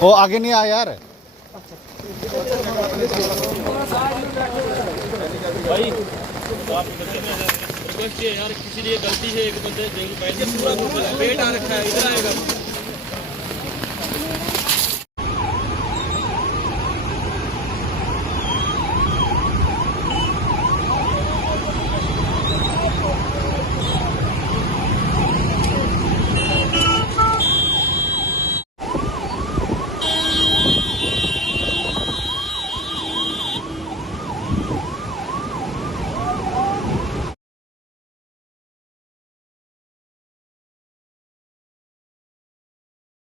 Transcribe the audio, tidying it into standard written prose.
वो आगे नहीं आया यार भाई रिक्वेस्ट है यार, किसी लिए गलती से एक बंदे पूरा वेट आ रखा है, इधर आएगा।